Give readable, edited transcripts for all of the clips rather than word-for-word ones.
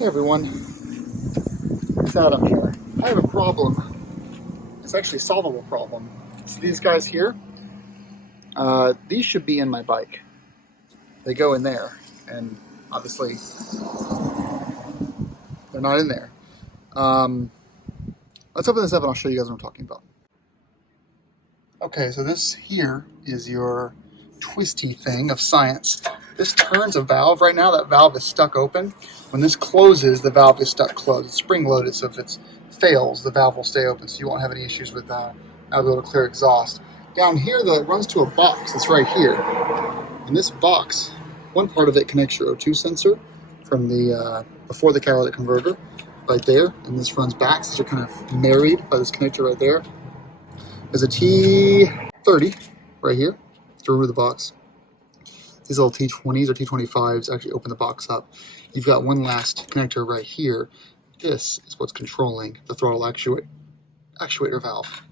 Hey everyone, it's Adam here. I have a problem. It's actually a solvable problem. So these guys here, these should be in my bike. They go in there, and obviously they're not in there. Let's open this up and I'll show you guys what I'm talking about. Okay, so this here is your twisty thing of science. This turns a valve. Right now that valve is stuck open. When this closes, the valve is stuck closed. It's spring loaded, so if it fails, the valve will stay open, so you won't have any issues with that. I'll be able to clear exhaust. Down here, though, it runs to a box that's right here. And this box, one part of it connects your O2 sensor from the before the catalytic converter right there, and this runs back, so they're kind of married by this connector right there. There's a T30 right here to remove the box. These little T20s or T25s actually open the box up. You've got one last connector right here. This is what's controlling the throttle actuator valve.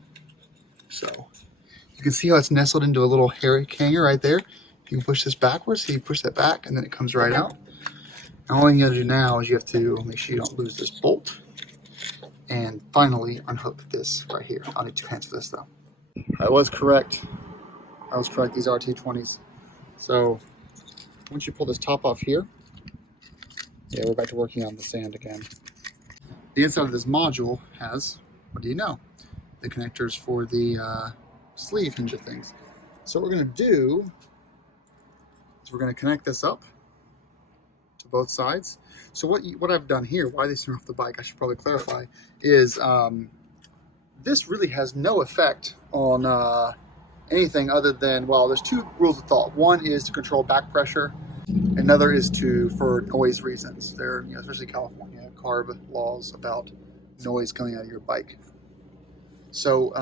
So you can see how it's nestled into a little hanger right there. You can push this backwards, so you push that back and then it comes right out. And all you have to do now is you have to make sure you don't lose this bolt. And finally unhook this right here. I'll need 2 hands for this though. I was correct. These are T20s. So once you pull this top off here, yeah, we're back to working on the sand again. The inside of this module has, what do you know? The connectors for the sleeve hinge of things. So what we're going to do is we're going to connect this up to both sides. So what I've done here, why these are off the bike, I should probably clarify, is this really has no effect on anything other than, well, there's 2 rules of thought. One is to control back pressure. Another is for noise reasons. There, especially California, CARB laws about noise coming out of your bike. So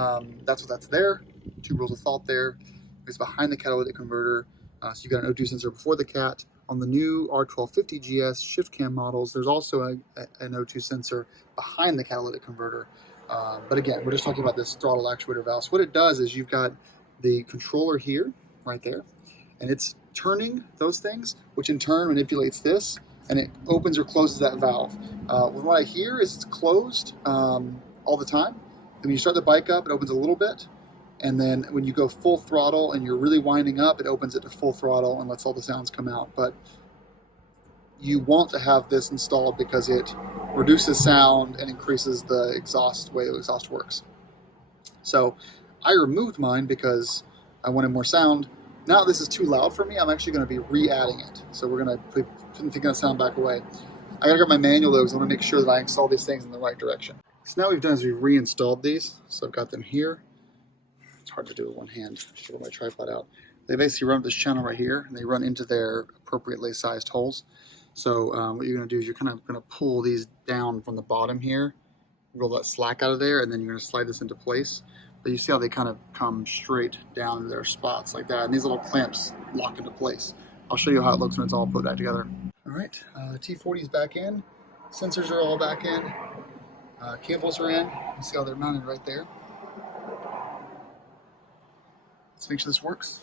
that's there. 2 rules of thought there. It's behind the catalytic converter. So you got an O2 sensor before the cat. On the new R1200GS shift cam models, there's also an O2 sensor behind the catalytic converter. But again, we're just talking about this throttle actuator valve. So what it does is you've got the controller here, right there, and it's turning those things, which in turn manipulates this, and it opens or closes that valve. What I hear is it's closed all the time. And when you start the bike up, it opens a little bit, and then when you go full throttle and you're really winding up, it opens it to full throttle and lets all the sounds come out. But you want to have this installed because it reduces sound and increases the exhaust, way the exhaust works. So I removed mine because I wanted more sound. Now this is too loud for me, I'm actually going to be re-adding it. So we're going to put the sound back away. I got to grab my manual though, because I want to make sure that I install these things in the right direction. So now what we've done is we've reinstalled these. So I've got them here. It's hard to do with one hand. I should get my tripod out. They basically run up this channel right here, and they run into their appropriately sized holes. So what you're going to do is you're kind of going to pull these down from the bottom here, roll that slack out of there, and then you're going to slide this into place. But you see how they kind of come straight down to their spots like that, and these little clamps lock into place. I'll show you how it looks when it's all put back together. All right, T40 is back in, sensors are all back in, cables are in. You see how they're mounted right there. Let's make sure this works.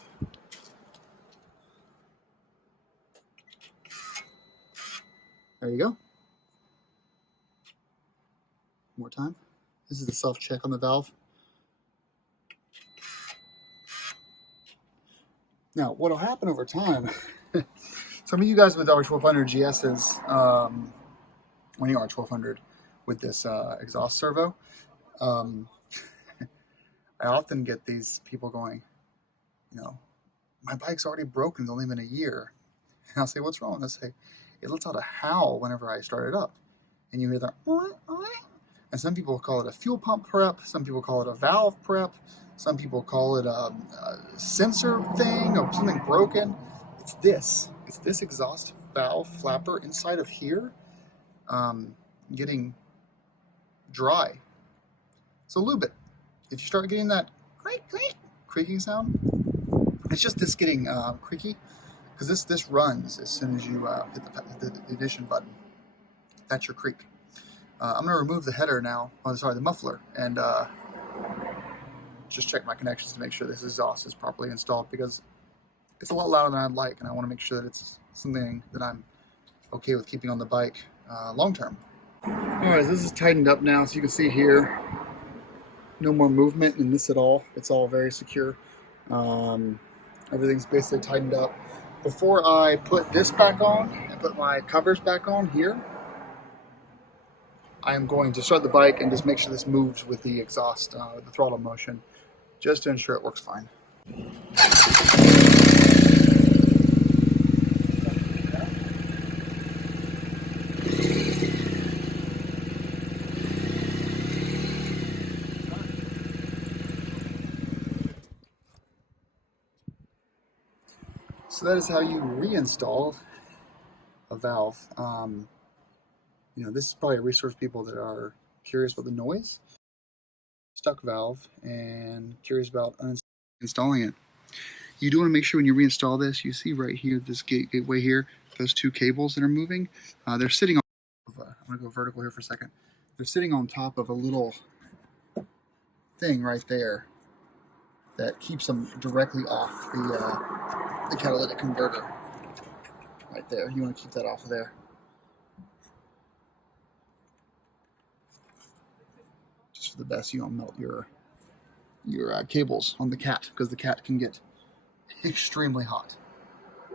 There you go. One more time. This is the self-check on the valve. Now, what will happen over time, some of you guys with R1200GSs, when R1200 with this exhaust servo, I often get these people going, my bike's already broken, it's only been a year. And I'll say, what's wrong? They'll say, it lets out a howl whenever I start it up. And you hear that, and some people call it a fuel pump prep, some people call it a valve prep, some people call it a sensor thing or something broken. It's this exhaust valve flapper inside of here getting dry. So lube it. If you start getting that creaking sound, it's just this getting creaky, because this runs as soon as you hit the ignition button. That's your creak. I'm going to remove the header now, the muffler, and just check my connections to make sure this exhaust is properly installed, because it's a lot louder than I'd like, and I want to make sure that it's something that I'm okay with keeping on the bike long term. Alright, this is tightened up now, so you can see here, no more movement in this at all. It's all very secure. Everything's basically tightened up. Before I put this back on and put my covers back on here, I am going to start the bike and just make sure this moves with the exhaust, with the throttle motion, just to ensure it works fine. So that is how you reinstall a valve. This is probably a resource for people that are curious about the noise, stuck valve, and curious about installing it. You do want to make sure when you reinstall this, you see right here, this gateway here, those two cables that are moving, they're sitting on, I'm going to go vertical here for a second. They're sitting on top of a little thing right there that keeps them directly off the catalytic converter. Right there, you want to keep that off of there. Just for the best, you don't melt your cables on the cat, because the cat can get extremely hot.